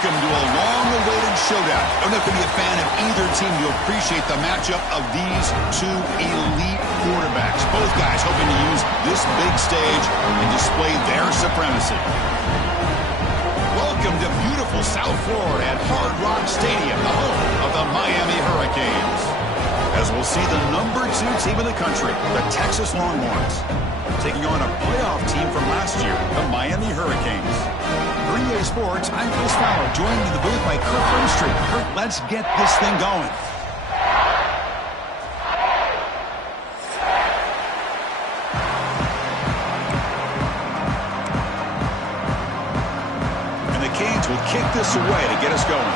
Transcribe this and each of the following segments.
Welcome to a long-awaited showdown. You don't have to be a fan of either team to appreciate the matchup of these two elite quarterbacks. Both guys hoping to use this big stage and display their supremacy. Welcome to beautiful South Florida at Hard Rock Stadium, the home of the Miami Hurricanes. As we'll see the #2 team in the country, the Texas Longhorns, taking on a playoff team from last year, the Miami Hurricanes. For EA Sports, I'm Chris Fowler, joined in the booth by Kirk Brimstreet. Kirk, let's get this thing going. And the Canes will kick this away to get us going.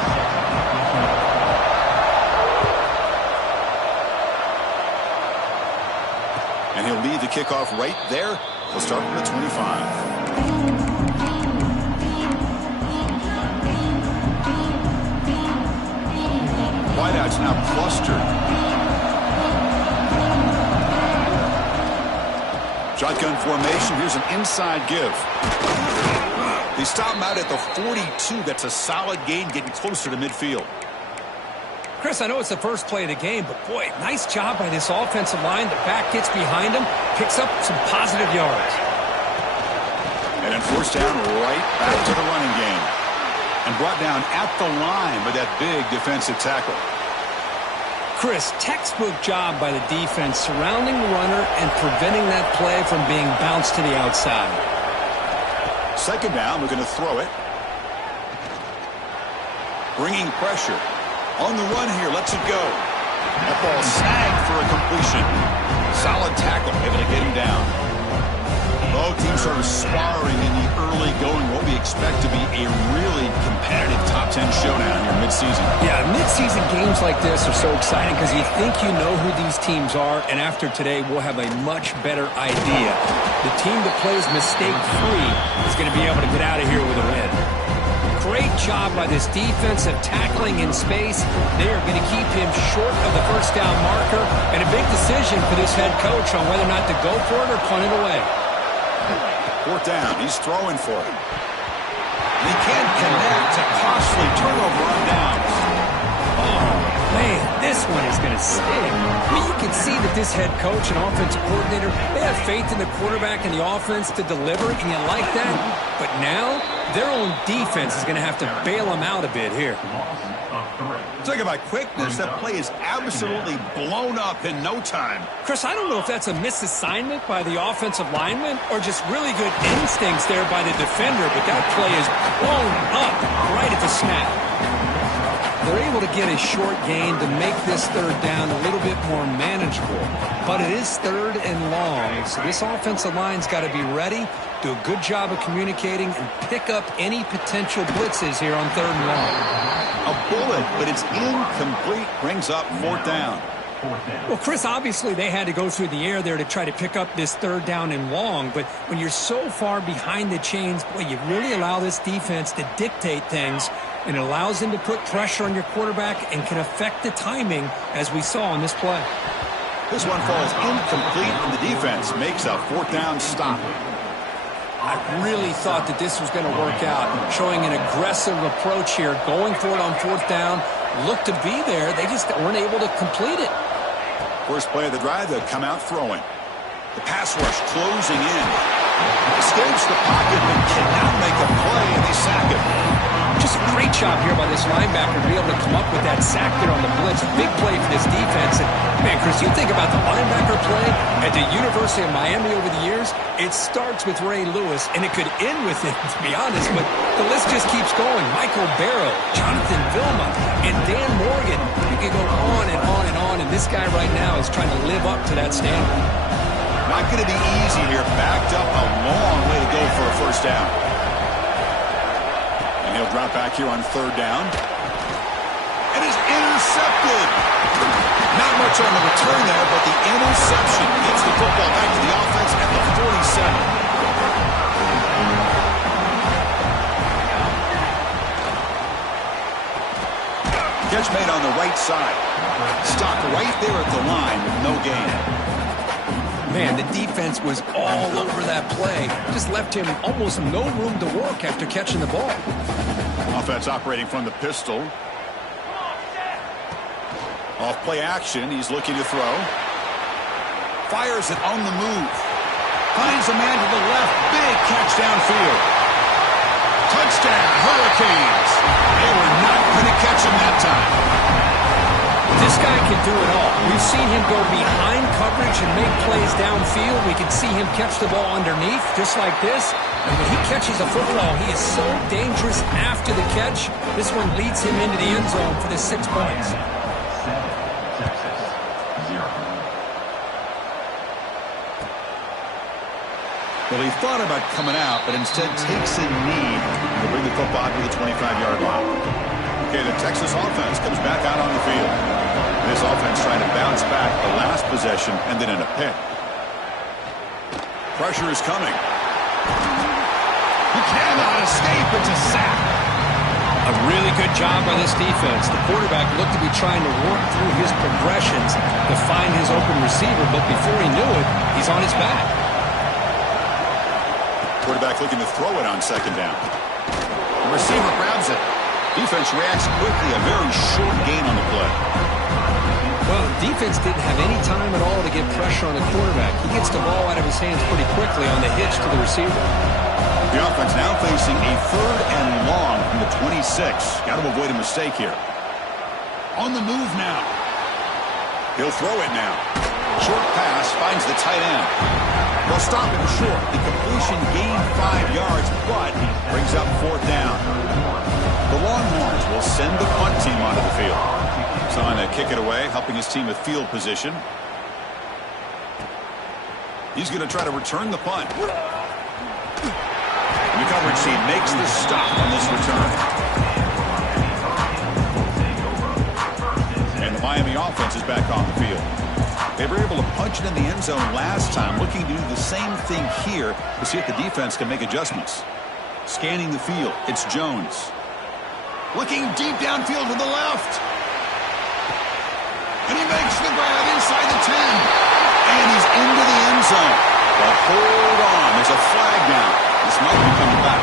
And he'll lead the kickoff right there. He'll start from the 25. Wideouts now clustered. Shotgun formation. Here's an inside give. They stop him out at the 42. That's a solid gain, getting closer to midfield. Chris, I know it's the first play of the game, but boy, nice job by this offensive line. The back gets behind him, picks up some positive yards. And then forced down right back to the running game. And brought down at the line with that big defensive tackle. Chris, textbook job by the defense surrounding the runner and preventing that play from being bounced to the outside. Second down, we're going to throw it. Bringing pressure. On the run here, lets it go. That ball snagged for a completion. Solid tackle, able to get him down. Both teams sort of sparring in the early going. What we expect to be a really competitive top 10 showdown here mid-season. Yeah, mid-season games like this are so exciting because you think you know who these teams are, and after today, we'll have a much better idea. The team that plays mistake-free is going to be able to get out of here with a win. Great job by this defensive tackling in space. They are going to keep him short of the first down marker, and a big decision for this head coach on whether or not to go for it or punt it away. Fourth down, he's throwing for it. And he can't connect. A costly turnover on downs. Oh, man, this one is going to sting. I mean, you can see that this head coach and offensive coordinator, they have faith in the quarterback and the offense to deliver, and you like that. But now, their own defense is going to have to bail them out a bit here. Talk about quickness. That play is absolutely blown up in no time. Chris, I don't know if that's a misassignment by the offensive lineman or just really good instincts there by the defender, but that play is blown up right at the snap. They're able to get a short gain to make this third down a little bit more manageable. But it is third and long, so this offensive line's got to be ready, do a good job of communicating, and pick up any potential blitzes here on third and long. A bullet, but it's incomplete, brings up fourth down. Well, Chris, obviously they had to go through the air there to try to pick up this third down and long, but when you're so far behind the chains, boy, you really allow this defense to dictate things, and it allows them to put pressure on your quarterback and can affect the timing, as we saw on this play. This one falls incomplete, and the defense makes a fourth down stop. I really thought that this was going to work out, showing an aggressive approach here, going for it on fourth down, looked to be there. They just weren't able to complete it. First play of the drive, they'll come out throwing. The pass rush closing in. Escapes the pocket, but cannot make a play, and they sack him. Just a great job here by this linebacker to be able to come up with that sack there on the blitz. Big play for this defense. And, man, Chris, you think about the linebacker play at the University of Miami over the years, it starts with Ray Lewis, and it could end with it, to be honest, but the list just keeps going. Michael Barrow, Jonathan Vilma, and Dan Morgan. You can go on and on and on, and this guy right now is trying to live up to that standard. Not going to be easy here. Backed up a long way to go for a first down. And he'll drop back here on third down. And is intercepted. Not much on the return there, but the interception gets the football back to the offense at the 47. Catch made on the right side. Stopped right there at the line with no gain. Man, the defense was all over that play. Just left him almost no room to work after catching the ball. Offense operating from the pistol. Off play action. He's looking to throw. Fires it on the move. Finds a man to the left. Big catch downfield. Touchdown, Hurricanes. They were not going to catch him that time. This guy can do it all. We've seen him go behind coverage and make plays downfield. We can see him catch the ball underneath, just like this. And when he catches a football, he is so dangerous after the catch. This one leads him into the end zone for the 6 points. Well, he thought about coming out, but instead takes a knee to bring the football to the 25-yard line. Okay, the Texas offense comes back out on the field. This offense trying to bounce back the last possession, ended in a pick. Pressure is coming. He cannot escape. It's a sack. A really good job by this defense. The quarterback looked to be trying to work through his progressions to find his open receiver, but before he knew it, he's on his back. Quarterback looking to throw it on second down. The receiver grabs it. Defense reacts quickly. A very short gain on the play. Well, the defense didn't have any time at all to get pressure on the quarterback. He gets the ball out of his hands pretty quickly on the hitch to the receiver. The offense now facing a 3rd and long from the 26. Got to avoid a mistake here. On the move now. He'll throw it now. Short pass finds the tight end. They'll stop him short. The completion gained 5 yards, but brings up 4th down. The Longhorns will send the punt team onto the field. Trying to kick it away, helping his team with field position. He's going to try to return the punt. The coverage team makes the stop on this return. And the Miami offense is back on the field. They were able to punch it in the end zone last time, looking to do the same thing here to see if the defense can make adjustments. Scanning the field, it's Jones. Looking deep downfield to the left. And he makes the grab inside the 10. And he's into the end zone. But hold on, there's a flag now. This might be coming back.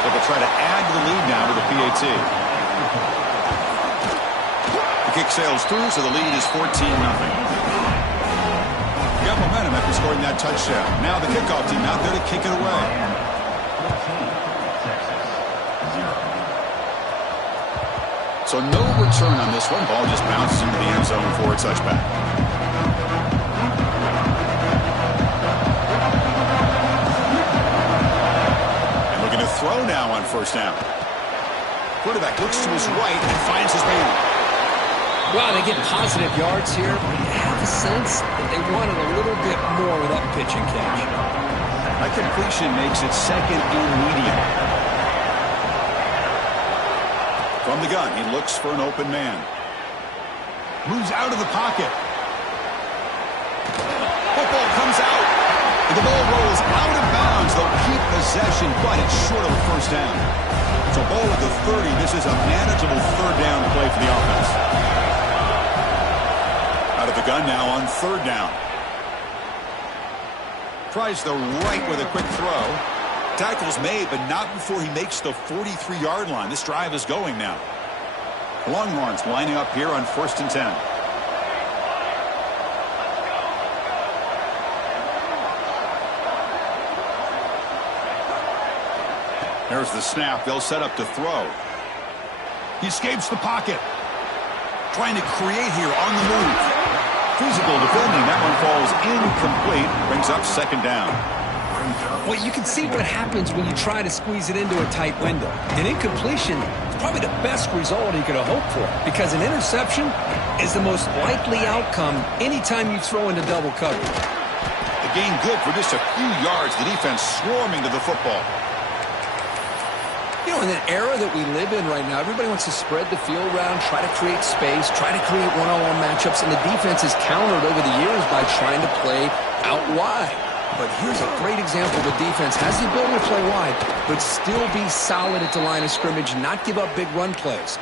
But they'll try to add to the lead now with a PAT. The kick sails through, so the lead is 14-0. Got momentum after scoring that touchdown. Now the kickoff team out there to kick it away. So no return on this one. Ball just bounces into the end zone for a touchback. And looking to throw now on 1st down. Quarterback looks to his right and finds his man. Wow, they get positive yards here. You have a sense that they wanted a little bit more with that pitch and catch. That completion makes it 2nd and medium. From the gun, he looks for an open man. Moves out of the pocket. Football comes out. And the ball rolls out of bounds. They'll keep possession, but it's short of a 1st down. So ball at the 30. This is a manageable 3rd down play for the offense. Out of the gun now on 3rd down. Tries the right with a quick throw. Tackle's made, but not before he makes the 43-yard line. This drive is going now. The Longhorns lining up here on 1st and 10. There's the snap. They'll set up to throw. He escapes the pocket. Trying to create here on the move. Physical defending. That one falls incomplete. Brings up 2nd down. Well, you can see what happens when you try to squeeze it into a tight window. An incompletion is probably the best result he could have hoped for, because an interception is the most likely outcome anytime you throw into double coverage. The gain good for just a few yards. The defense swarming to the football. You know, in the era that we live in right now, everybody wants to spread the field around, try to create space, try to create one-on-one matchups, and the defense is countered over the years by trying to play out wide. But here's a great example. The defense has the ability to play wide, but still be solid at the line of scrimmage, not give up big run plays.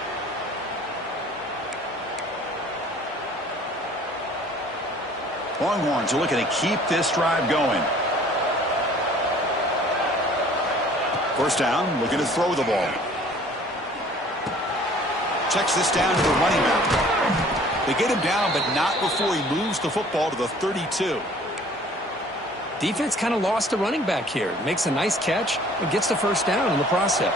Longhorns are looking to keep this drive going. First down, looking to throw the ball. Checks this down to the running back. They get him down, but not before he moves the football to the 32. Defense kind of lost the running back here. Makes a nice catch and gets the first down in the process.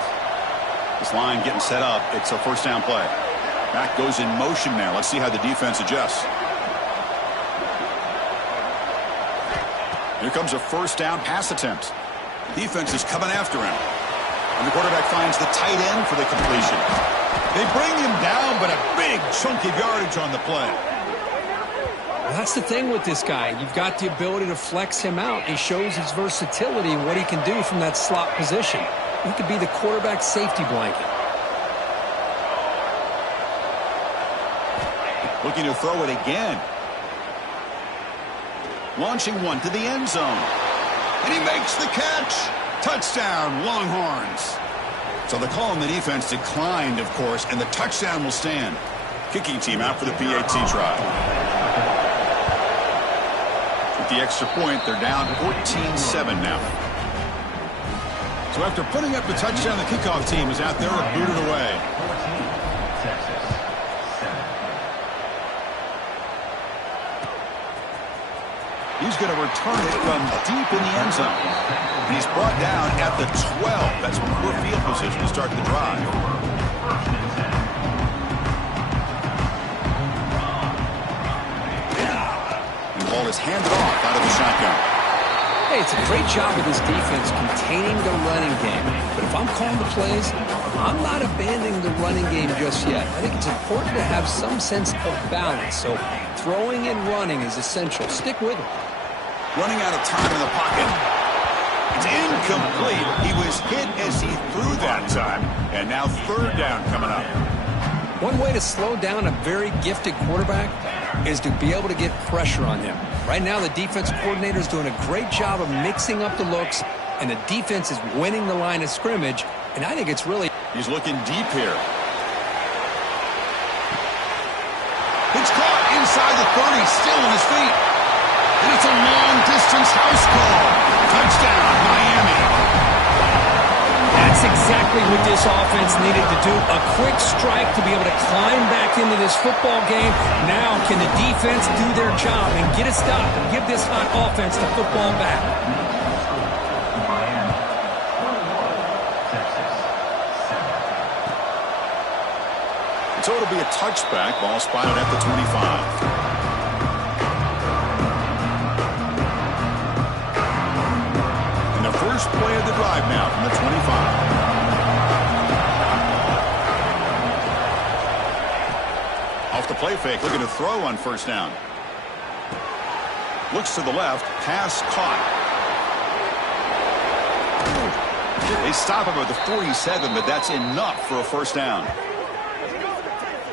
This line getting set up. It's a first down play. Back goes in motion now. Let's see how the defense adjusts. Here comes a first down pass attempt. The defense is coming after him. And the quarterback finds the tight end for the completion. They bring him down, but a big chunk of yardage on the play. Well, that's the thing with this guy. You've got the ability to flex him out. He shows his versatility and what he can do from that slot position. He could be the quarterback safety blanket. Looking to throw it again. Launching one to the end zone. And he makes the catch. Touchdown, Longhorns. So the call on the defense declined, of course, and the touchdown will stand. Kicking team out for the PAT try. With the extra point, they're down 14-7 now. So after putting up the touchdown, the kickoff team is out there and booted away. He's going to return it from deep in the end zone. And he's brought down at the 12. That's poor field position to start the drive. The ball is handed off out of the shotgun. Hey, it's a great job of this defense containing the running game. But if I'm calling the plays, I'm not abandoning the running game just yet. I think it's important to have some sense of balance. So throwing and running is essential. Stick with it. Running out of time in the pocket. It's incomplete. He was hit as he threw that time. And now third down coming up. One way to slow down a very gifted quarterback is to be able to get pressure on him. Right now, the defense coordinator is doing a great job of mixing up the looks, and the defense is winning the line of scrimmage, and I think it's really... He's looking deep here. It's caught inside the 30, still on his feet. And it's a long-distance house call. Touchdown, Miami. That's exactly what this offense needed to do. A quick strike to be able to climb back into this football game. Now can the defense do their job and get a stop and give this hot offense the football back? So it'll be a touchback. Ball spotted at the 25. First play of the drive now from the 25. Off the play fake, looking to throw on first down. Looks to the left, pass caught. They stop him at the 47, but that's enough for a first down.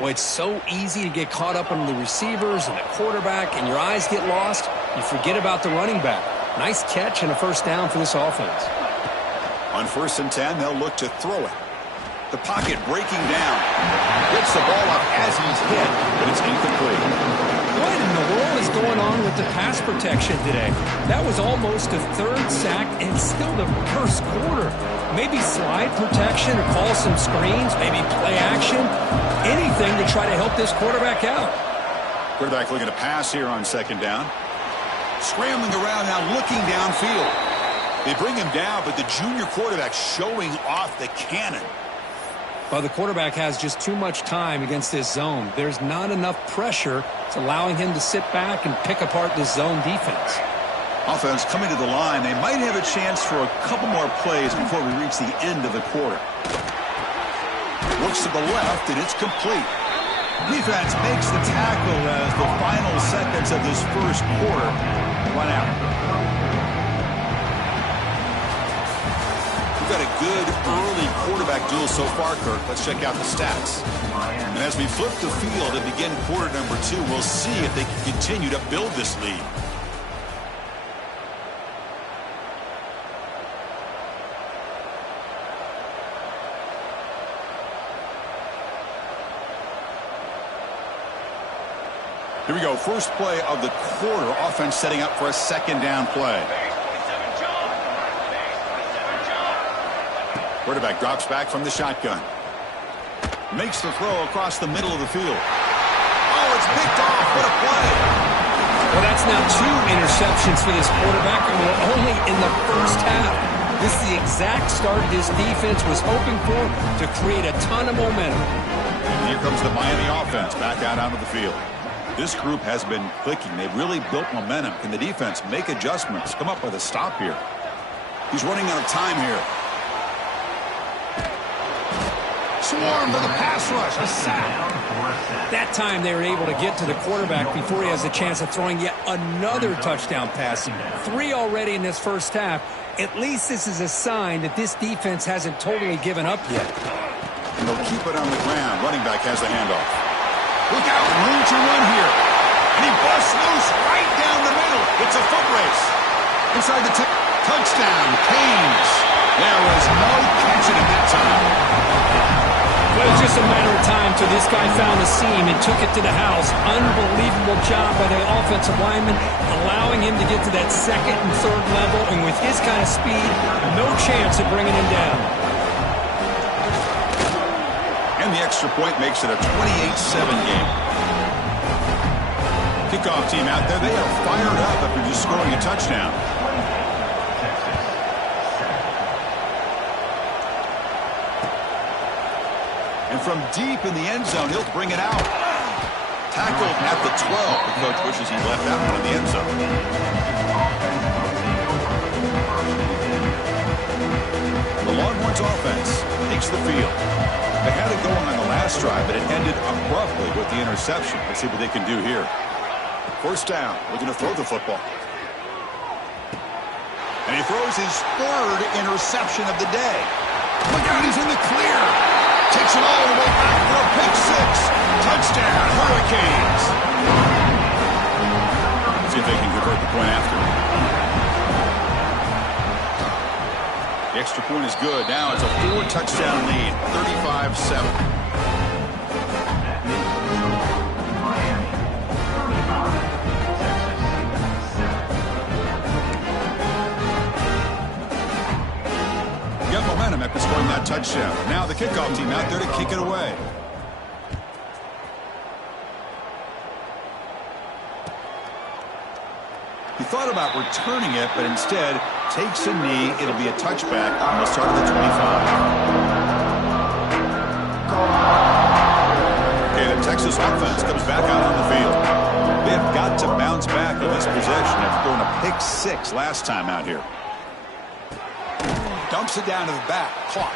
Well, it's so easy to get caught up on the receivers and the quarterback, and your eyes get lost. You forget about the running back. Nice catch and a first down for this offense. On 1st and 10, they'll look to throw it. The pocket breaking down. Gets the ball up as he's hit, but it's incomplete. What in the world is going on with the pass protection today? That was almost a third sack and still the first quarter. Maybe slide protection or call some screens, maybe play action. Anything to try to help this quarterback out. Quarterback looking to pass here on second down. Scrambling around now, looking downfield. They bring him down, but the junior quarterback showing off the cannon. Well, the quarterback has just too much time against this zone. There's not enough pressure. It's allowing him to sit back and pick apart this zone defense. Offense coming to the line. They might have a chance for a couple more plays before we reach the end of the quarter. Looks to the left, and it's complete. Defense makes the tackle as the final seconds of this first quarter run out. We've got a good early quarterback duel so far, Kirk. Let's check out the stats. And as we flip the field and begin quarter number 2, we'll see if they can continue to build this lead. Here we go. First play of the quarter. Offense setting up for a second down play. Quarterback drops back from the shotgun. Makes the throw across the middle of the field. Oh, it's picked off. What a play. Well, that's now 2 interceptions for this quarterback, and we're only in the first half. This is the exact start this defense was hoping for to create a ton of momentum. Here comes the Miami offense back out onto the field. This group has been clicking. They've really built momentum. Can the defense make adjustments? Come up with a stop here. He's running out of time here. Swarm for the pass rush. A sack. That time they were able to get to the quarterback before he has a chance of throwing yet another touchdown pass. 3 already in this first half. At least this is a sign that this defense hasn't totally given up yet. And they'll keep it on the ground. Running back has the handoff. Look out, room to run here. And he busts loose right down the middle. It's a foot race. Inside the touchdown, Canes. There was no catching it that time. Well, it was just a matter of time till this guy found the seam and took it to the house. Unbelievable job by the offensive lineman, allowing him to get to that second and third level. And with his kind of speed, no chance of bringing him down. And the extra point makes it a 28-7 game. Kickoff team out there, they are fired up after just scoring a touchdown. And from deep in the end zone, he'll bring it out. Tackled at the 12. The coach wishes he left that one in the end zone. The Longhorns offense takes the field. They had it going on the last drive, but it ended abruptly with the interception. Let's see what they can do here. First down, looking to throw the football. And he throws his 3rd interception of the day. Look out, he's in the clear. Takes it all the way back for a pick 6. Touchdown, Hurricanes. See if they can convert the point after. The extra point is good. Now it's a 4-touchdown lead, 35-7. Got momentum after scoring that touchdown. Now the kickoff team out there to kick it away. He thought about returning it, but instead takes a knee. It'll be a touchback on the start of the 25. Okay, the Texas offense comes back out on the field. They have got to bounce back on this possession after throwing a pick 6 last time out here. Dumps it down to the back. Clock.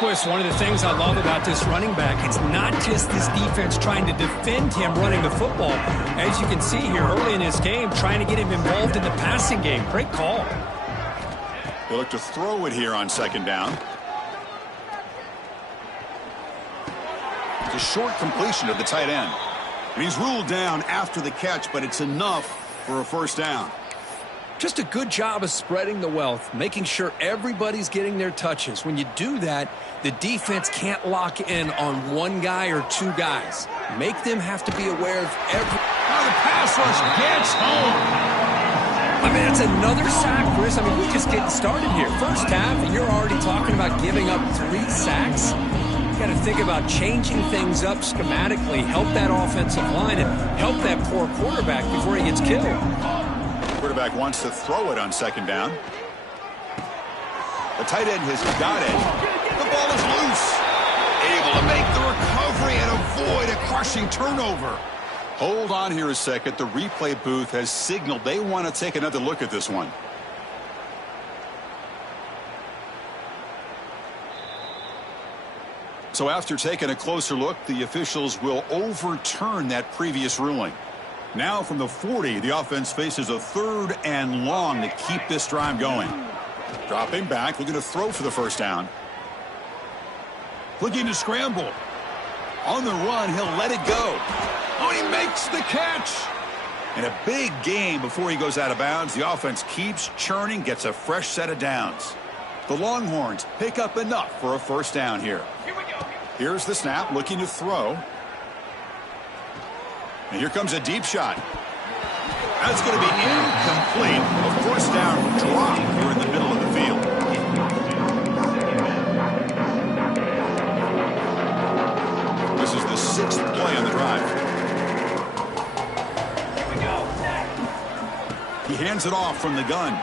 Boy, it's one of the things I love about this running back. It's not just this defense trying to defend him running the football. As you can see here early in this game, trying to get him involved in the passing game. Great call. They look to throw it here on second down. It's a short completion to the tight end. And he's ruled down after the catch, but it's enough for a first down. Just a good job of spreading the wealth, making sure everybody's getting their touches. When you do that, the defense can't lock in on one guy or 2 guys. Make them have to be aware of every... Now the pass rush gets home. I mean, that's another sack, Chris. I mean, we're just getting started here. First half, and you're already talking about giving up 3 sacks. You got to think about changing things up schematically, help that offensive line, and help that poor quarterback before he gets killed. Quarterback wants to throw it on second down. The tight end has got it. The ball is loose. Able to make the recovery and avoid a crushing turnover. Hold on here a second. The replay booth has signaled they want to take another look at this one. So after taking a closer look, the officials will overturn that previous ruling. Now from the 40, the offense faces a 3rd and long to keep this drive going. Dropping back, looking to throw for the first down. Looking to scramble. On the run, he'll let it go. Oh, he makes the catch. And a big gain before he goes out of bounds. The offense keeps churning, gets a fresh set of downs. The Longhorns pick up enough for a first down here. Here's the snap, looking to throw. And here comes a deep shot. That's going to be incomplete. A first down drop here in the middle of the field. This is the 6th play on the drive. He hands it off from the gun.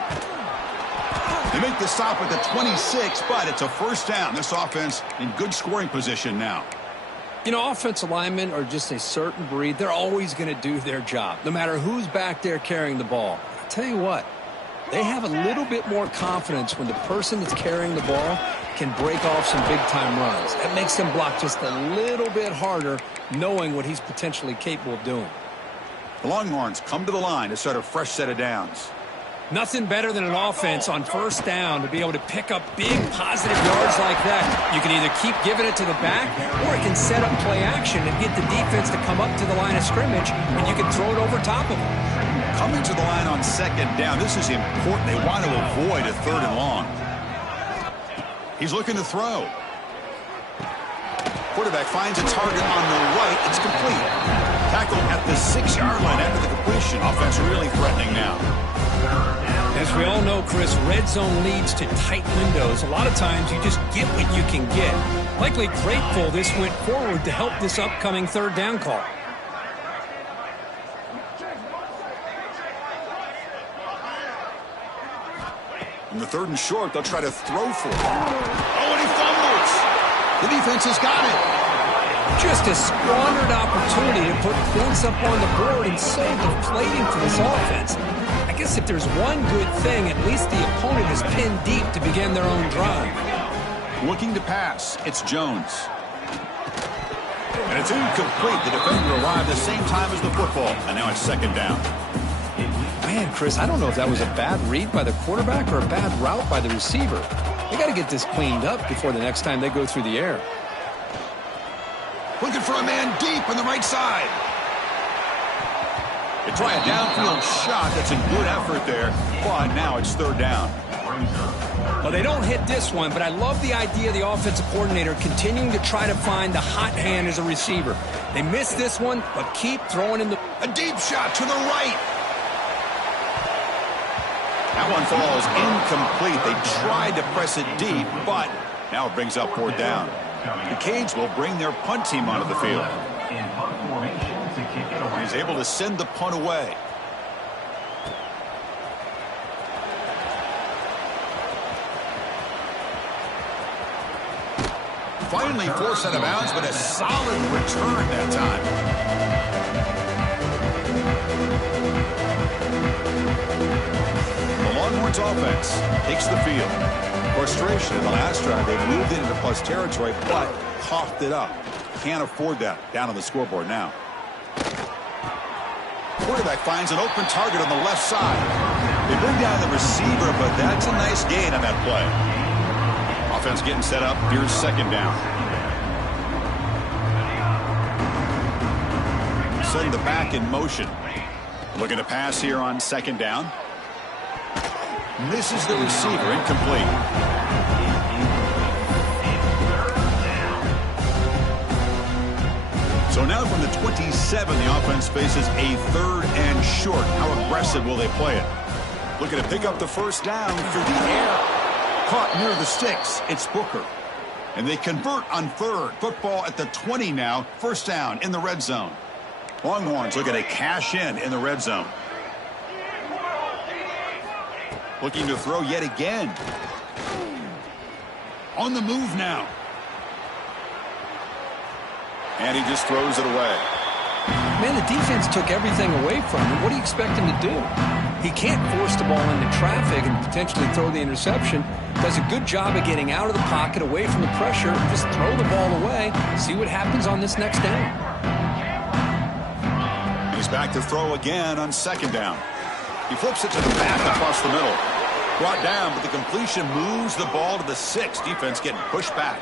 They make the stop at the 26, but it's a first down. This offense in good scoring position now. You know, offensive linemen are just a certain breed. They're always going to do their job, no matter who's back there carrying the ball. I'll tell you what, they have a little bit more confidence when the person that's carrying the ball can break off some big-time runs. That makes them block just a little bit harder, knowing what he's potentially capable of doing. The Longhorns come to the line to start a fresh set of downs. Nothing better than an offense on first down to be able to pick up big positive yards like that. You can either keep giving it to the back, or it can set up play action and get the defense to come up to the line of scrimmage, and you can throw it over top of them. Coming to the line on second down, this is important. They want to avoid a 3rd and long. He's looking to throw. Quarterback finds a target on the right. It's complete. Tackle at the 6-yard line after the completion. Offense really threatening now. As we all know, Chris, red zone leads to tight windows. A lot of times you just get what you can get. Likely grateful this went forward to help this upcoming 3rd down call. In the 3rd and short, they'll try to throw for it. Oh, and he fumbles. The defense has got it. Just a squandered opportunity to put points up on the board, and so deflating for this offense. I guess if there's one good thing, at least the opponent is pinned deep to begin their own drive. Looking to pass, it's Jones. And it's incomplete. The defender arrived the same time as the football, and now it's 2nd down. Man, Chris, I don't know if that was a bad read by the quarterback or a bad route by the receiver. They got to get this cleaned up before the next time they go through the air. Looking for a man deep on the right side. They try a downfield shot. That's a good effort there, but now it's 3rd down. Well, they don't hit this one, but I love the idea of the offensive coordinator continuing to try to find the hot hand as a receiver. They missed this one, but keep throwing in the... A deep shot to the right. That one falls incomplete. They tried to press it deep, but now it brings up 4th down. The Canes will bring their punt team onto the field. He's able to send the punt away. Finally forced out of bounds, but a solid return that time. The Longhorns offense takes the field. Frustration in the last drive. They moved it into plus territory, but coughed it up. Can't afford that down on the scoreboard now. Quarterback finds an open target on the left side. They bring down the receiver, but that's a nice gain on that play. Offense getting set up. Here's 2nd down. Send the back in motion. Looking to pass here on 2nd down. Misses the receiver. Incomplete. So now from the 27, the offense faces a 3rd and short. How aggressive will they play it? Looking to pick up the first down through the air. Caught near the sticks. It's Booker. And they convert on 3rd. Football at the 20 now. First down in the red zone. Longhorns looking to cash in the red zone. Looking to throw yet again. On the move now. And he just throws it away. Man, the defense took everything away from him. What do you expect him to do? He can't force the ball into traffic and potentially throw the interception. Does a good job of getting out of the pocket, away from the pressure. Just throw the ball away. See what happens on this next down. He's back to throw again on 2nd down. He flips it to the back across the middle. Brought down, but the completion moves the ball to the 6. Defense getting pushed back.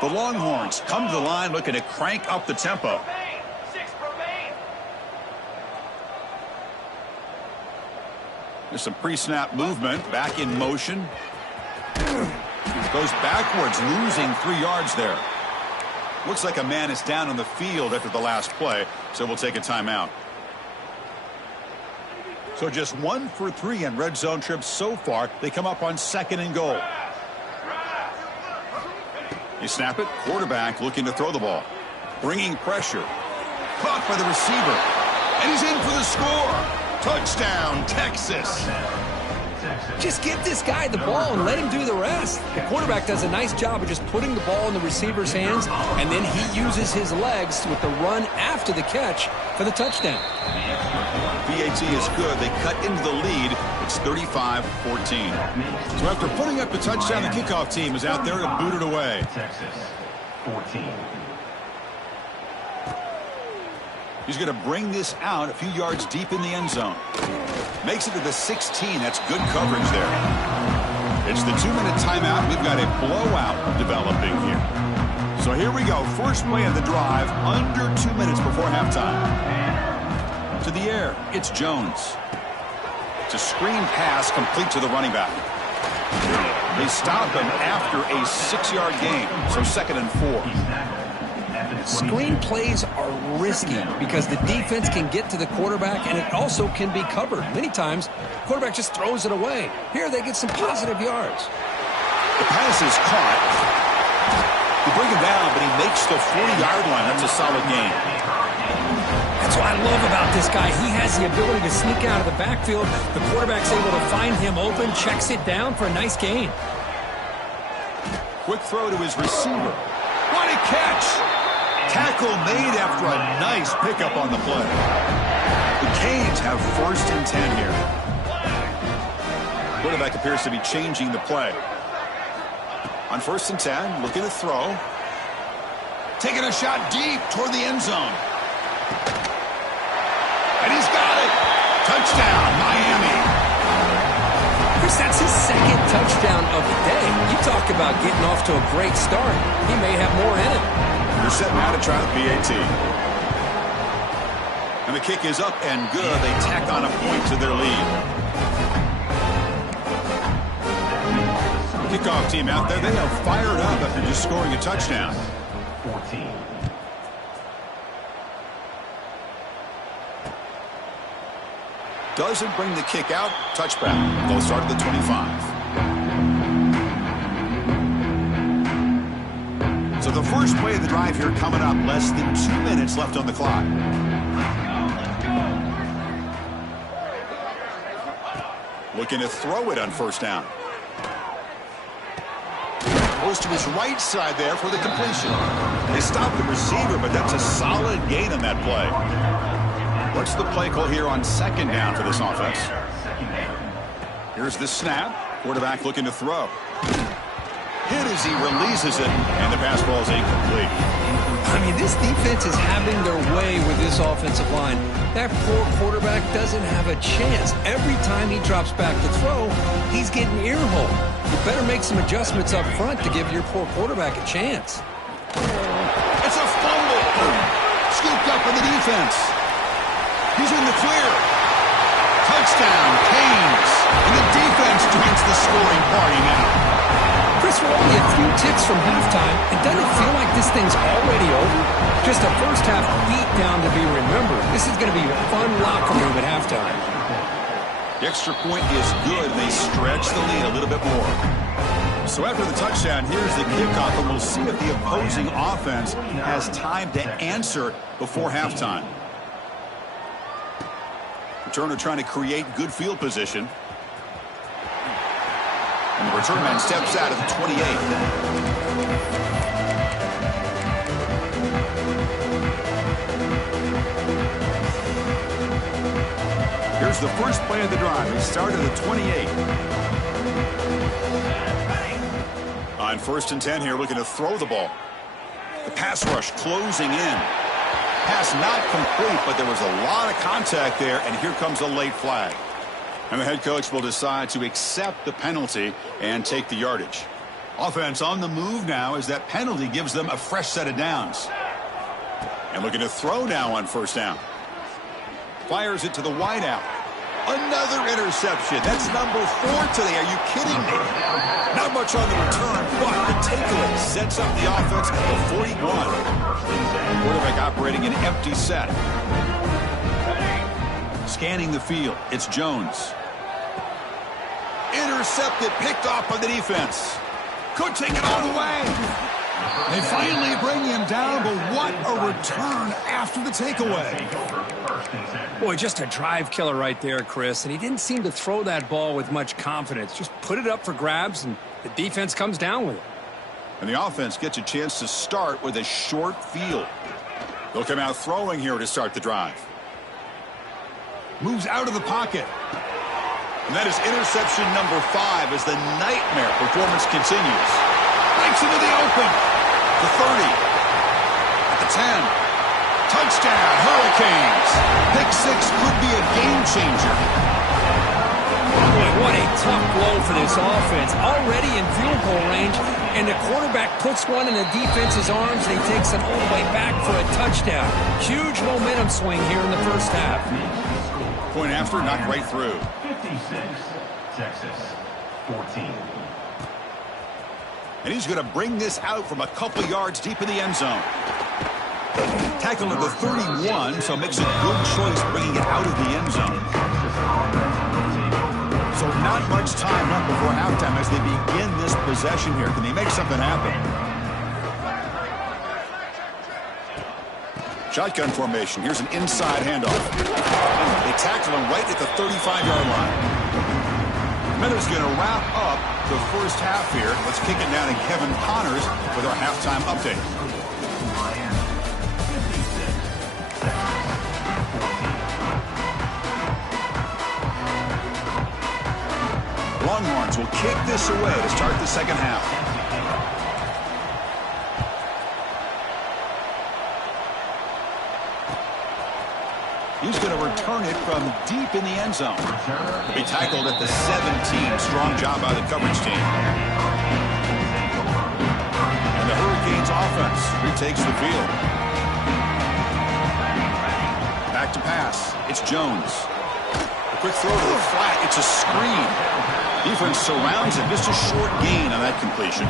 The Longhorns come to the line looking to crank up the tempo. There's some pre-snap movement. Back in motion. Goes backwards, losing 3 yards there. Looks like a man is down on the field after the last play, so we'll take a timeout. So just 1 for 3 in red zone trips so far. They come up on 2nd and goal. You snap it. Quarterback looking to throw the ball. Bringing pressure. Caught by the receiver. And he's in for the score. Touchdown, Texas. Just get this guy the ball and let him do the rest. The quarterback does a nice job of just putting the ball in the receiver's hands, and then he uses his legs with the run after the catch for the touchdown. PAT is good. They cut into the lead. It's 35-14. So after putting up the touchdown, the kickoff team is out there to boot it away. Texas, 14. He's going to bring this out a few yards deep in the end zone. Makes it to the 16. That's good coverage there. It's the 2-minute timeout. We've got a blowout developing here. So here we go. First play of the drive, under 2 minutes before halftime. To the air, it's Jones. It's a screen pass complete to the running back. They stop him after a 6-yard gain, so 2nd and 4. Screen plays are risky because the defense can get to the quarterback, and it also can be covered. Many times, the quarterback just throws it away. Here they get some positive yards. The pass is caught. They bring him down, but he makes the 40-yard line. That's a solid gain. That's what I love about this guy. He has the ability to sneak out of the backfield. The quarterback's able to find him open, checks it down for a nice gain. Quick throw to his receiver. What a catch! Tackle made after a nice pickup on the play. The Canes have 1st and 10 here. Quarterback appears to be changing the play. On 1st and 10, looking to throw. Taking a shot deep toward the end zone. And he's got it. Touchdown, Miami. Chris, that's his 2nd touchdown of the day. You talk about getting off to a great start. He may have more in it. They're set now to try the PAT. And the kick is up and good. They tack on a point to their lead. Kickoff team out there. They are fired up after just scoring a touchdown. 14. Doesn't bring the kick out. Touchback. They'll start at the 25. So the first play of the drive here coming up. Less than 2 minutes left on the clock. Looking to throw it on 1st down. Goes to his right side there for the completion. They stop the receiver, but that's a solid gain on that play. What's the play call here on 2nd down for this offense? Here's the snap. Quarterback looking to throw. Hit as he releases it, and the pass ball is incomplete. I mean, this defense is having their way with this offensive line. That poor quarterback doesn't have a chance. Every time he drops back to throw, he's getting earholed. You better make some adjustments up front to give your poor quarterback a chance. It's a fumble. Scooped up in the defense. He's in the clear. Touchdown, Canes. And the defense joins the scoring party now. Chris, we're only a few ticks from halftime. It doesn't feel like this thing's already over. Just a first half beatdown to be remembered. This is going to be a fun locker room at halftime. The extra point is good. They stretch the lead a little bit more. So after the touchdown, here's the kickoff, and we'll see if the opposing offense has time to answer before halftime. Returner trying to create good field position. And the return man steps out of the 28. Here's the first play of the drive. They start at the 28. On 1st and 10 here, looking to throw the ball. The pass rush closing in. Pass not complete, but there was a lot of contact there, and here comes a late flag. And the head coach will decide to accept the penalty and take the yardage. Offense on the move now as that penalty gives them a fresh set of downs. And looking to throw now on 1st down. Fires it to the wideout. Another interception. That's number 4 today. Are you kidding me? Not much on the return, but the takeaway sets up the offense at the 41. Quarterback operating an empty set. Scanning the field, it's Jones. Intercepted, picked off by the defense. Could take it all the way. They finally bring him down, but what a return after the takeaway. Boy, just a drive killer right there, Chris. And he didn't seem to throw that ball with much confidence. Just put it up for grabs, and the defense comes down with it. And the offense gets a chance to start with a short field. They'll come out throwing here to start the drive. Moves out of the pocket. And that is interception number 5 as the nightmare performance continues. Breaks into the open. The 30. At the 10. Touchdown, Hurricanes. Pick 6 could be a game changer. Boy, what a tough blow for this offense. Already in field goal range, and the quarterback puts one in the defense's arms, and he takes it all the way back for a touchdown. Huge momentum swing here in the first half. Point after, knocked right through. 56, Texas, 14. And he's going to bring this out from a couple yards deep in the end zone. Tackle at the 31, so makes a good choice bringing it out of the end zone. So not much time left before halftime as they begin this possession here. Can they make something happen? Shotgun formation. Here's an inside handoff. They tackle him right at the 35-yard line. Miller's going to wrap up the first half here. Let's kick it down to Kevin Connors with our halftime update. Longhorns will kick this away to start the second half. He's going to return it from deep in the end zone. He'll be tackled at the 17. Strong job by the coverage team. And the Hurricanes offense retakes the field. Back to pass. It's Jones. A quick throw to the flat. It's a screen. Defense surrounds it. Just a short gain on that completion.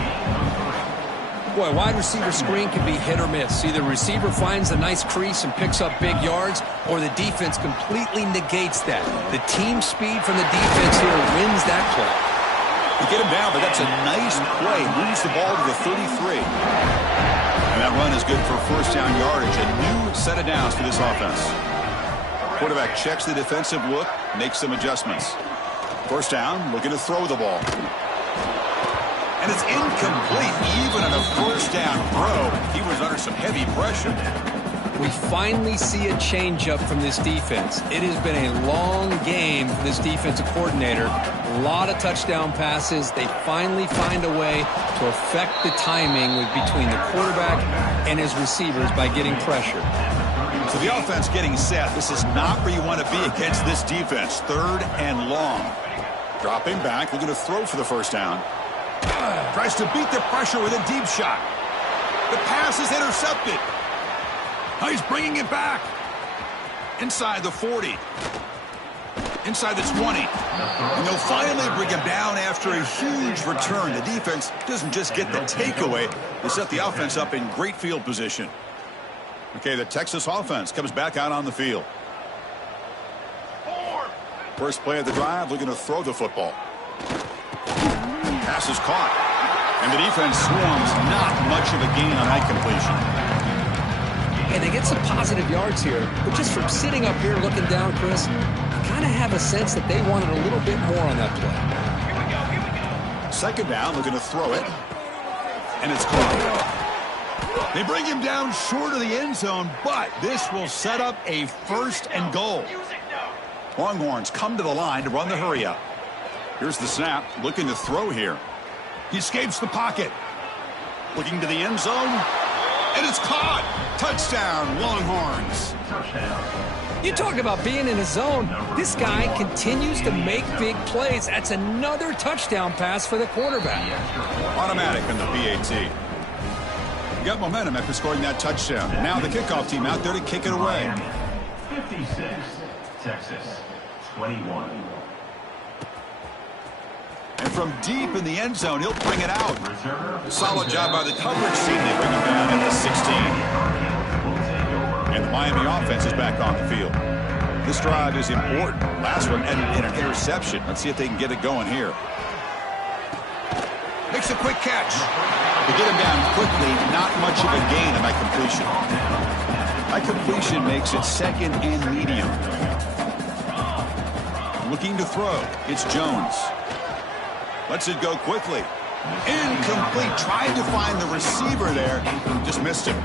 Boy, wide receiver screen can be hit or miss. Either receiver finds a nice crease and picks up big yards, or the defense completely negates that. The team speed from the defense here wins that play. They get him down, but that's a nice play. Moves the ball to the 33. And that run is good for first down yardage. A new set of downs for this offense. Quarterback checks the defensive look, makes some adjustments. First down, looking to throw the ball. And it's incomplete. Even on a first down throw, he was under some heavy pressure. We finally see a changeup from this defense. It has been a long game for this defensive coordinator. A lot of touchdown passes. They finally find a way to affect the timing between the quarterback and his receivers by getting pressure. So the offense getting set. This is not where you want to be against this defense. Third and long. Dropping back, looking to throw for the first down. Tries to beat the pressure with a deep shot. The pass is intercepted. Oh, he's bringing it back. Inside the 40. Inside the 20. And they'll finally bring him down after a huge return. The defense doesn't just get the takeaway. They set the offense up in great field position. Okay, the Texas offense comes back out on the field. First play of the drive, looking to throw the football. Pass is caught. And the defense swarms. Not much of a gain on that completion. And they get some positive yards here. But just from sitting up here looking down, Chris, I kind of have a sense that they wanted a little bit more on that play. Second down, looking to throw it. And it's caught. They bring him down short of the end zone, but this will set up a first and goal. Longhorns come to the line to run the hurry up. Here's the snap, looking to throw here. He escapes the pocket. Looking to the end zone. And it's caught. Touchdown, Longhorns. You talk about being in a zone. This guy continues to make big plays. That's another touchdown pass for the quarterback. Automatic on the PAT. Got momentum after scoring that touchdown. Now the kickoff team out there to kick it away. 56, Texas, 21. And from deep in the end zone, he'll bring it out. Solid job by the coverage team. They bring him down at the 16. And the Miami offense is back on the field. This drive is important. Last one ended in an interception. Let's see if they can get it going here. Makes a quick catch. To get him down quickly, not much of a gain on that completion. That completion makes it second and medium. Looking to throw. It's Jones. Lets it go quickly. Incomplete. Tried to find the receiver there. Just missed him.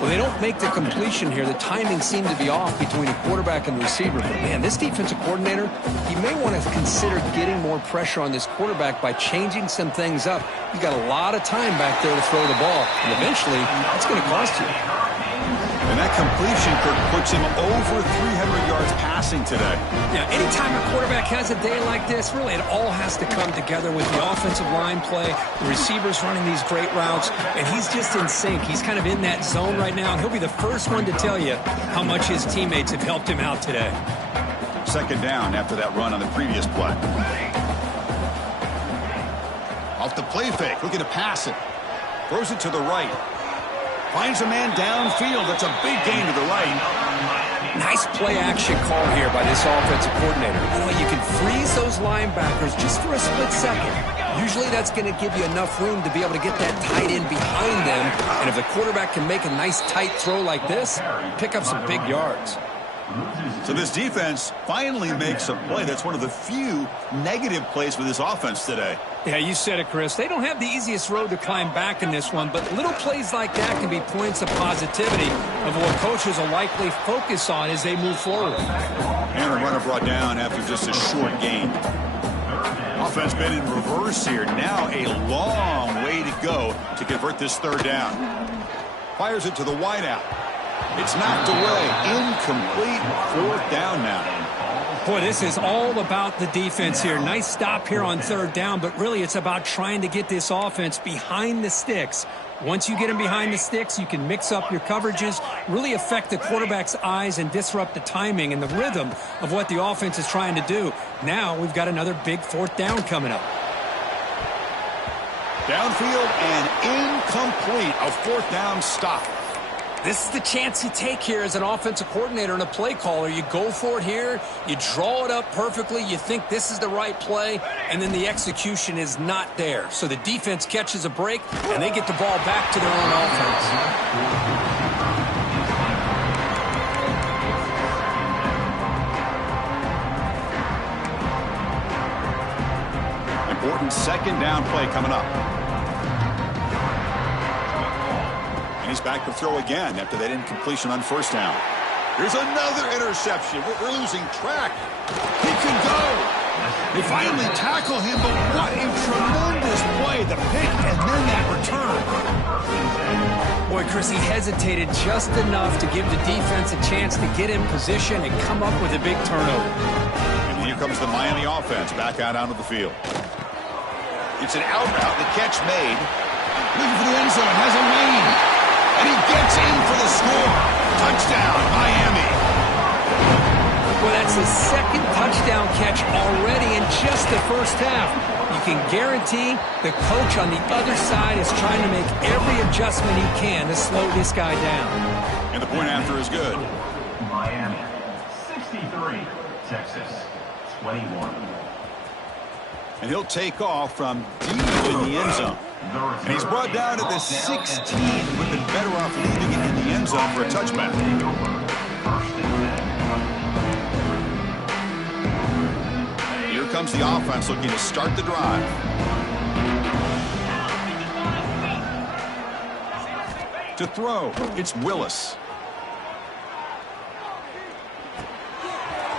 Well, they don't make the completion here. The timing seemed to be off between the quarterback and the receiver. But, man, this defensive coordinator, he may want to consider getting more pressure on this quarterback by changing some things up. You got a lot of time back there to throw the ball. And eventually, it's going to cost you. And that completion, Kirk, puts him over 300 yards passing today. Yeah, anytime a quarterback has a day like this, really it all has to come together with the offensive line play, the receivers running these great routes, and he's just in sync. He's kind of in that zone right now, and he'll be the first one to tell you how much his teammates have helped him out today. Second down after that run on the previous play. Off the play fake, looking to pass it. Throws it to the right. Finds a man downfield. That's a big gain to the right. Nice play-action call here by this offensive coordinator. You can freeze those linebackers just for a split second. Usually that's going to give you enough room to be able to get that tight end behind them. And if the quarterback can make a nice tight throw like this, pick up some big yards. So this defense finally makes a play. That's one of the few negative plays for this offense today. Yeah, you said it, Chris. They don't have the easiest road to climb back in this one, but little plays like that can be points of positivity of what coaches will likely focus on as they move forward. And the runner brought down after just a short gain. Offense been in reverse here. Now a long way to go to convert this third down. Fires it to the wideout. It's knocked away. Incomplete. Fourth down now. Boy, this is all about the defense here. Nice stop here on third down, but really it's about trying to get this offense behind the sticks. Once you get them behind the sticks, you can mix up your coverages, really affect the quarterback's eyes and disrupt the timing and the rhythm of what the offense is trying to do. Now we've got another big fourth down coming up. Downfield and incomplete. A fourth down stop. This is the chance you take here as an offensive coordinator and a play caller. You go for it here, you draw it up perfectly, you think this is the right play, and then the execution is not there. So the defense catches a break, and they get the ball back to their own offense. Important second down play coming up. He's back to throw again after that incompletion on first down. Here's another interception. We're losing track. He can go. They finally tackle him, but what a tremendous play. The pick and then that return. Boy, Chris, he hesitated just enough to give the defense a chance to get in position and come up with a big turnover. And here comes the Miami offense back out onto the field. It's an out route. The catch made. Looking for the end zone. Has a lane. And he gets in for the score. Touchdown, Miami. Well, that's his second touchdown catch already in just the first half. You can guarantee the coach on the other side is trying to make every adjustment he can to slow this guy down. And the point after is good. Miami, 63. Texas, 21. And he'll take off from deep in the end zone. And he's brought down to the 16. We've been better off leaving it in the end zone for a touchback. Here comes the offense looking to start the drive. To throw, it's Willis.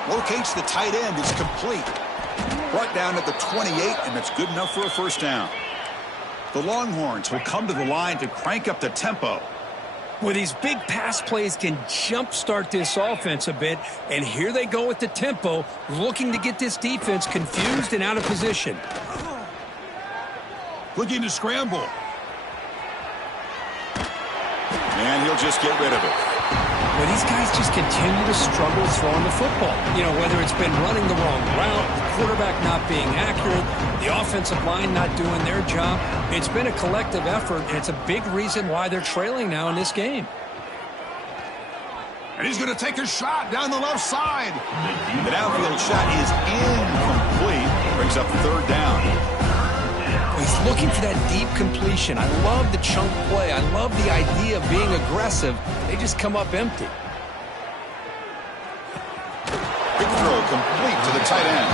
Locates the tight end. It's complete. Brought down at the 28, and that's good enough for a first down. The Longhorns will come to the line to crank up the tempo. Well, these big pass plays can jumpstart this offense a bit, and here they go with the tempo, looking to get this defense confused and out of position. Looking to scramble. And he'll just get rid of it. Well, these guys just continue to struggle throwing the football. You know, whether it's been running the wrong route, the quarterback not being accurate, the offensive line not doing their job. It's been a collective effort, and it's a big reason why they're trailing now in this game. And he's going to take a shot down the left side. The downfield shot is incomplete. Brings up third down. He's looking for that deep completion. I love the chunk play. I love the idea of being aggressive. They just come up empty. Big throw complete to the tight end.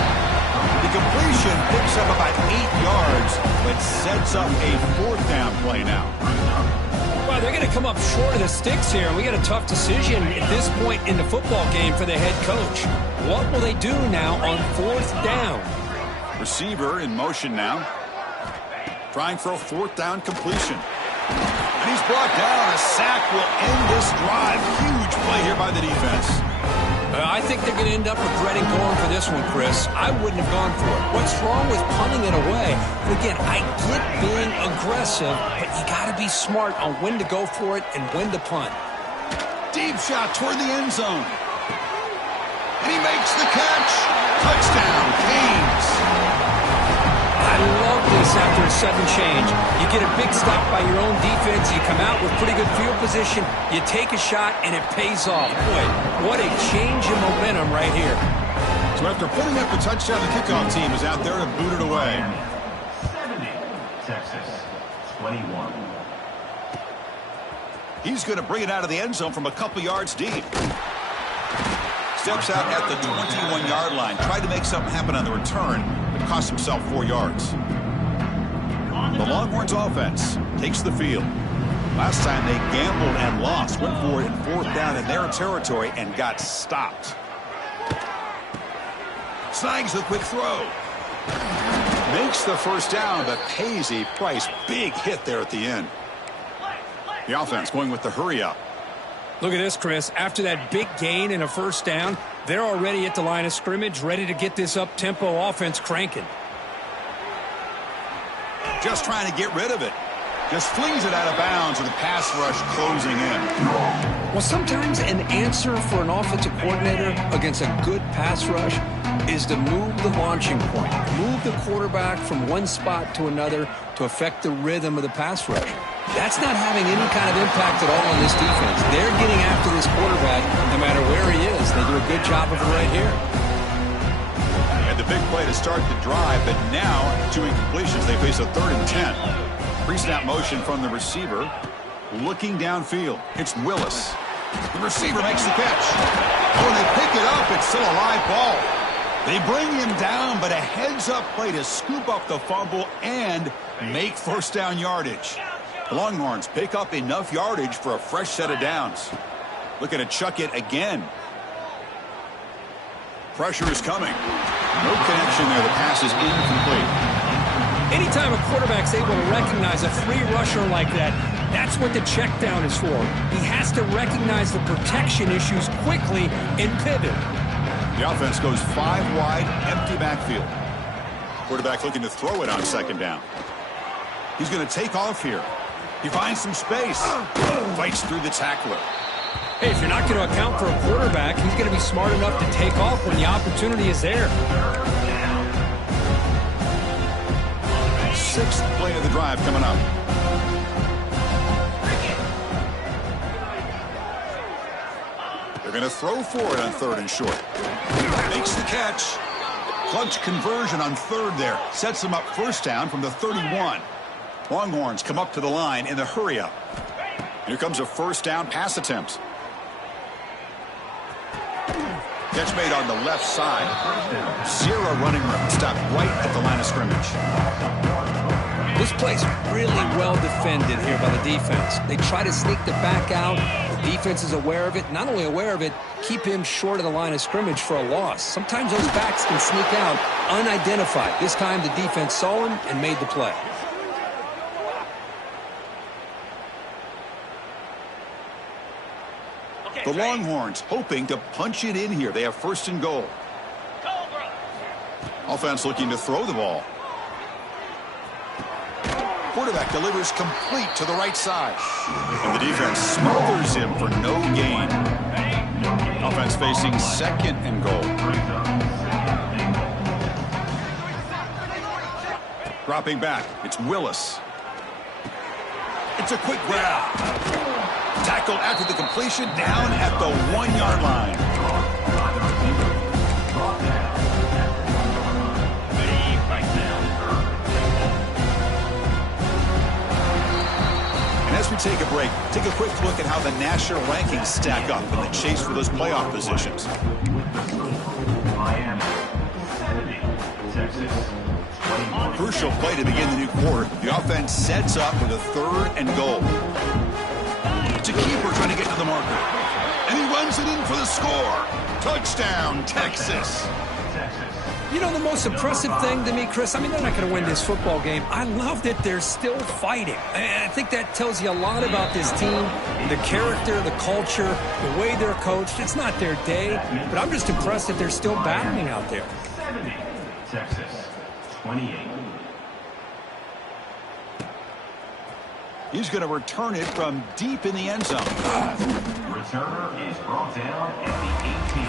The completion picks up about 8 yards, but sets up a fourth down play now. Well, they're going to come up short of the sticks here. We got a tough decision at this point in the football game for the head coach. What will they do now on fourth down? Receiver in motion now. Trying for a fourth down completion. And he's brought down. A sack will end this drive. Huge play here by the defense. I think they're going to end up regretting going for this one, Chris. I wouldn't have gone for it. What's wrong with punting it away? And again, I get being aggressive, but you got to be smart on when to go for it and when to punt. Deep shot toward the end zone. And he makes the catch. Touchdown, Canes. I love this after a sudden change. You get a big stop by your own defense. You come out with pretty good field position. You take a shot, and it pays off. Boy, what a change in momentum right here. So after putting up the touchdown, the kickoff team is out there to boot it away. 70, Texas, 21. He's going to bring it out of the end zone from a couple yards deep. Steps out at the 21-yard line. Tried to make something happen on the return, but cost himself 4 yards. The Longhorns offense takes the field. Last time they gambled and lost. Went for it in fourth down in their territory and got stopped. Snags the quick throw. Makes the first down, but pays a price. Big hit there at the end. The offense going with the hurry up. Look at this, Chris. After that big gain and a first down, they're already at the line of scrimmage, ready to get this up-tempo offense cranking. Just trying to get rid of it. Just flings it out of bounds with the pass rush closing in. Well, sometimes an answer for an offensive coordinator against a good pass rush is to move the launching point. Move the quarterback from one spot to another to affect the rhythm of the pass rush. That's not having any kind of impact at all on this defense. They're getting after this quarterback no matter where he is. They do a good job of it right here. And the big play to start the drive, but now 2 incompletions. They face a 3rd and 10. Pre-snap motion from the receiver. Looking downfield. It's Willis. The receiver makes the catch. Oh, and they pick it up. It's still a live ball. They bring him down, but a heads-up play to scoop up the fumble and make first down yardage. The Longhorns pick up enough yardage for a fresh set of downs. Looking to chuck it again. Pressure is coming. No connection there. The pass is incomplete. Anytime a quarterback's able to recognize a free rusher like that, that's what the check down is for. He has to recognize the protection issues quickly and pivot. The offense goes 5 wide, empty backfield. Quarterback looking to throw it on second down. He's going to take off here. He finds some space. Fights through the tackler. Hey, if you're not going to account for a quarterback, he's going to be smart enough to take off when the opportunity is there. 6th play of the drive coming up. They're going to throw for it on 3rd and short. Makes the catch. Clutch conversion on 3rd there. Sets them up first down from the 31. Longhorns come up to the line in the hurry up. Here comes a first down pass attempt. Catch made on the left side. 0 running room. Stopped right at the line of scrimmage. This play's really well defended here by the defense. They try to sneak the back out. The defense is aware of it. Not only aware of it, keep him short of the line of scrimmage for a loss. Sometimes those backs can sneak out unidentified. This time the defense saw him and made the play. The Longhorns hoping to punch it in here. They have 1st and goal. Offense looking to throw the ball. Quarterback delivers complete to the right side. And the defense smothers him for no gain. Offense facing second and goal. Dropping back, it's Willis. It's a quick grab. Tackled after the completion, down at the 1-yard line. And as we take a break, take a quick look at how the national rankings stack up in the chase for those playoff positions. Miami 70, Texas 21. Crucial play to begin the new quarter. The offense sets up with a 3rd and goal. It's a keeper trying to get to the marker. And he runs it in for the score. Touchdown, Texas. You know, the most impressive thing to me, Chris, I mean, they're not going to win this football game. I love that they're still fighting. And I think that tells you a lot about this team, the character, the culture, the way they're coached. It's not their day, but I'm just impressed that they're still battling out there. 70, Texas 28. He's going to return it from deep in the end zone. Returner is brought down at the 18.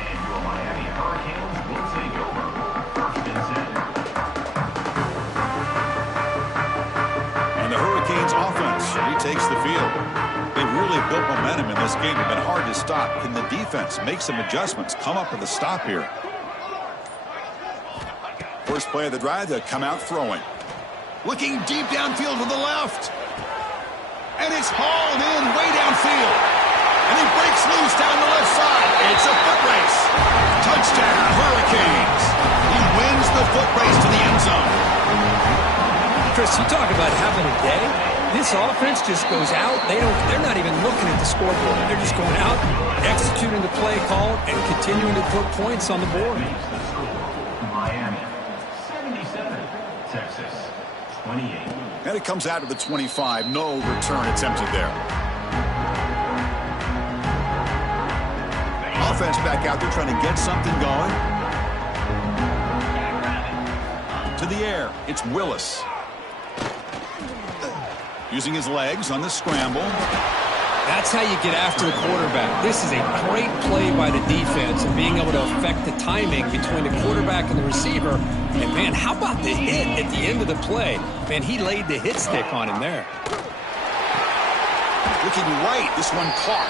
And your Miami Hurricanes will take over. 1st and 7. And the Hurricanes offense retakes the field. They've really built momentum in this game. It's been hard to stop. Can the defense make some adjustments? Come up with a stop here. First play of the drive, they'll come out throwing. Looking deep downfield to the left. And it's hauled in way downfield. And he breaks loose down the left side. It's a foot race. Touchdown, Hurricanes. He wins the foot race to the end zone. Chris, you talk about having a day. This offense just goes out. They're not even looking at the scoreboard. They're just going out, executing the play call, and continuing to put points on the board. Miami 77, Texas 28. And it comes out to the 25. No return attempted there. Offense back out there trying to get something going. To the air, it's Willis. Using his legs on the scramble. That's how you get after the quarterback. This is a great play by the defense and being able to affect the timing between the quarterback and the receiver. And, man, how about the hit at the end of the play? Man, he laid the hit stick on him there. Looking right, this one caught.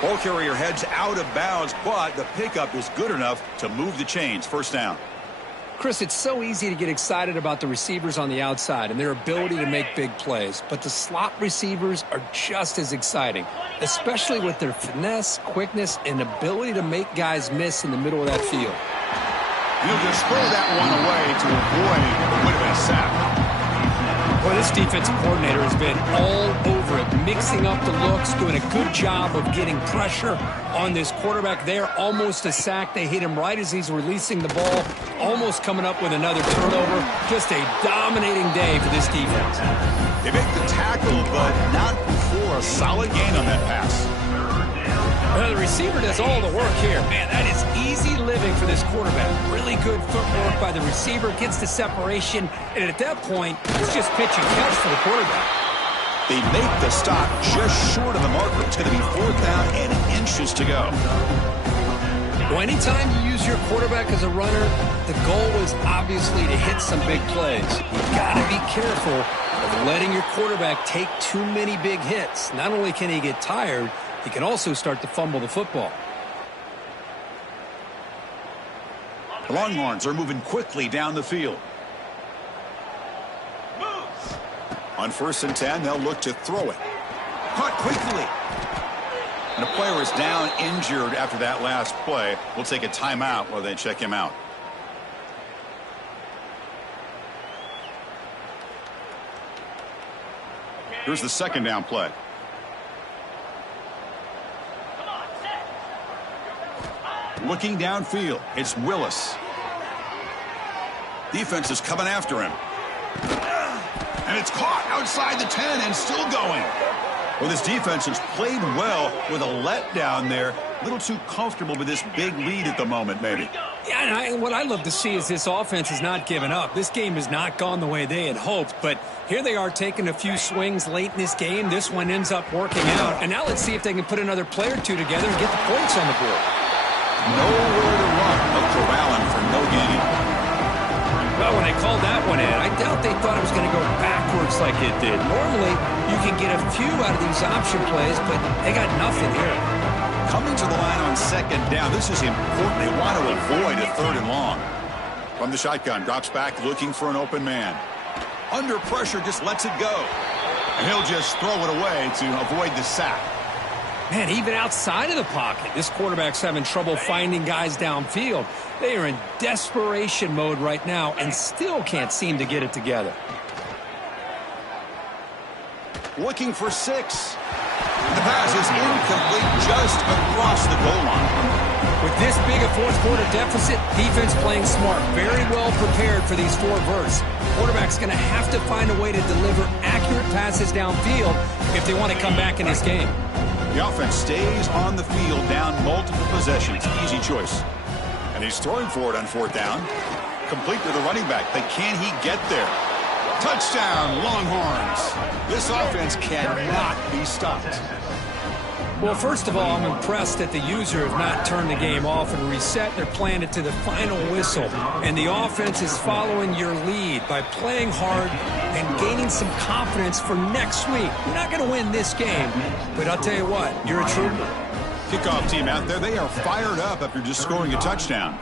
Ball carrier heads out of bounds, but the pickup is good enough to move the chains. 1st down. Chris, it's so easy to get excited about the receivers on the outside and their ability to make big plays, but the slot receivers are just as exciting, especially with their finesse, quickness, and ability to make guys miss in the middle of that field. He'll just throw that one away to avoid what would have been a sack. Boy, this defensive coordinator has been all over it, mixing up the looks, doing a good job of getting pressure on this quarterback there. Almost a sack. They hit him right as he's releasing the ball, almost coming up with another turnover. Just a dominating day for this defense. They make the tackle, but not before a solid gain on that pass. Well, the receiver does all the work here. Man, that is easy living for this quarterback. Really good footwork by the receiver, gets the separation, and at that point, it's just pitch and catch for the quarterback. They make the stop just short of the marker. It's going to be 4th down and inches to go. Well, anytime you use your quarterback as a runner, the goal is obviously to hit some big plays. You've got to be careful of letting your quarterback take too many big hits. Not only can he get tired, he can also start to fumble the football. The Longhorns are moving quickly down the field. On 1st and 10, they'll look to throw it. Caught quickly. And a player is down injured after that last play. We'll take a timeout while they check him out. Here's the 2nd down play. Looking downfield, it's Willis. Defense is coming after him. And it's caught outside the 10 and still going. Well, this defense has played well with a letdown there. A little too comfortable with this big lead at the moment, maybe. Yeah, and what I love to see is this offense has not given up. This game has not gone the way they had hoped, but here they are taking a few swings late in this game. This one ends up working out, and now let's see if they can put another play or two together and get the points on the board. Nowhere to run, but corralling for no gain. Well, when they called that one in, I doubt they thought it was going to go backwards like it did. Normally, you can get a few out of these option plays, but they got nothing here. Coming to the line on second down, this is important. They want to avoid a third and long. From the shotgun, drops back looking for an open man. Under pressure, just lets it go. And he'll just throw it away to avoid the sack. Man, even outside of the pocket, this quarterback's having trouble finding guys downfield. They are in desperation mode right now and still can't seem to get it together. Looking for 6. The pass is incomplete just across the goal line. With this big a fourth quarter deficit, defense playing smart, very well prepared for these 4 verts. Quarterback's going to have to find a way to deliver accurate passes downfield if they want to come back in this game. The offense stays on the field down multiple possessions. Easy choice. And he's throwing for it on 4th down. Complete to the running back. But can he get there? Touchdown, Longhorns. This offense cannot be stopped. Well, first of all, I'm impressed that the user have not turned the game off and reset. They're playing it to the final whistle. And the offense is following your lead by playing hard and gaining some confidence for next week. You're not going to win this game, but I'll tell you what, you're a trooper. Kickoff team out there, they are fired up after just scoring a touchdown.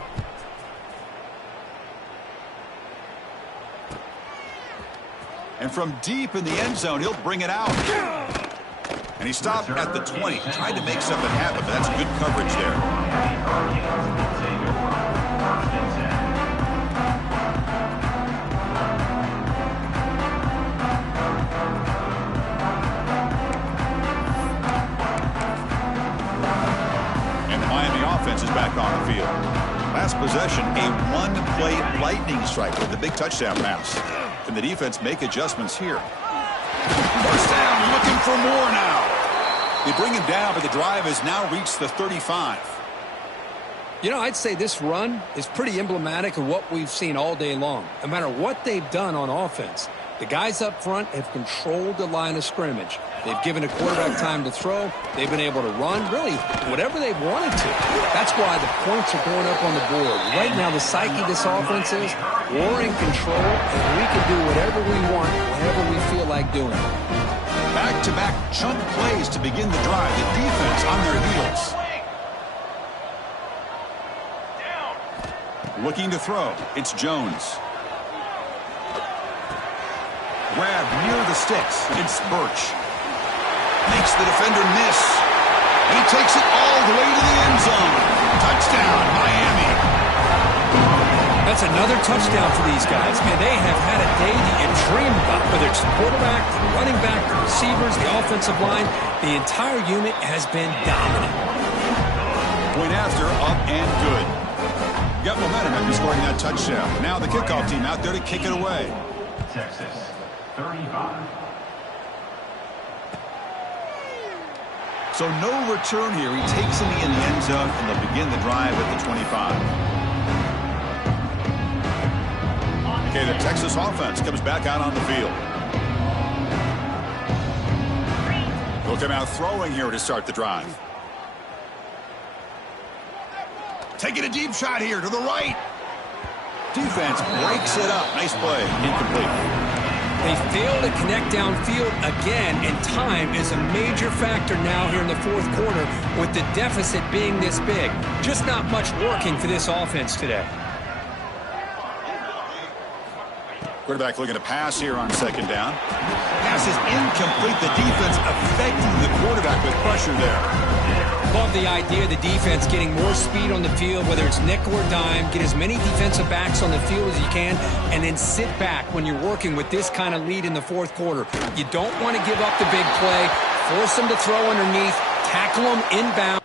And from deep in the end zone, he'll bring it out. And he stopped at the 20. Tried to make something happen, but that's good coverage there. And the Miami offense is back on the field. Last possession, a one-play lightning strike with the big touchdown pass. Can the defense make adjustments here? First down, looking for more now. They bring him down, but the drive has now reached the 35. You know, I'd say this run is pretty emblematic of what we've seen all day long. No matter what they've done on offense, the guys up front have controlled the line of scrimmage. They've given a quarterback time to throw. They've been able to run, really, whatever they've wanted to. That's why the points are going up on the board. Right now, the psyche of this offense is we're in control, and we can do whatever we want, whenever we feel like doing it. Back-to-back chunk plays to begin the drive. The defense on their heels. Looking to throw. It's Jones. Grab near the sticks. It's Birch. Makes the defender miss. He takes it all the way to the end zone. Touchdown, Miami. That's another touchdown for these guys. Man, they have had a day that you dream about. Whether it's the quarterback, the running back, the receivers, the offensive line, the entire unit has been dominant. Point after, up and good. Got momentum after scoring that touchdown. Now the kickoff team out there to kick it away. Texas, 35. So no return here. He takes it in the end zone, and they'll begin the drive at the 25. Okay, the Texas offense comes back out on the field. They'll come out throwing here to start the drive. Taking a deep shot here to the right. Defense breaks it up. Nice play. Incomplete. They fail to connect downfield again, and time is a major factor now here in the fourth quarter with the deficit being this big. Just not much working for this offense today. Quarterback looking to pass here on second down. Pass is incomplete. The defense affecting the quarterback with pressure there. Love the idea of the defense getting more speed on the field, whether it's nickel or dime. Get as many defensive backs on the field as you can, and then sit back when you're working with this kind of lead in the fourth quarter. You don't want to give up the big play. Force them to throw underneath. Tackle them inbound.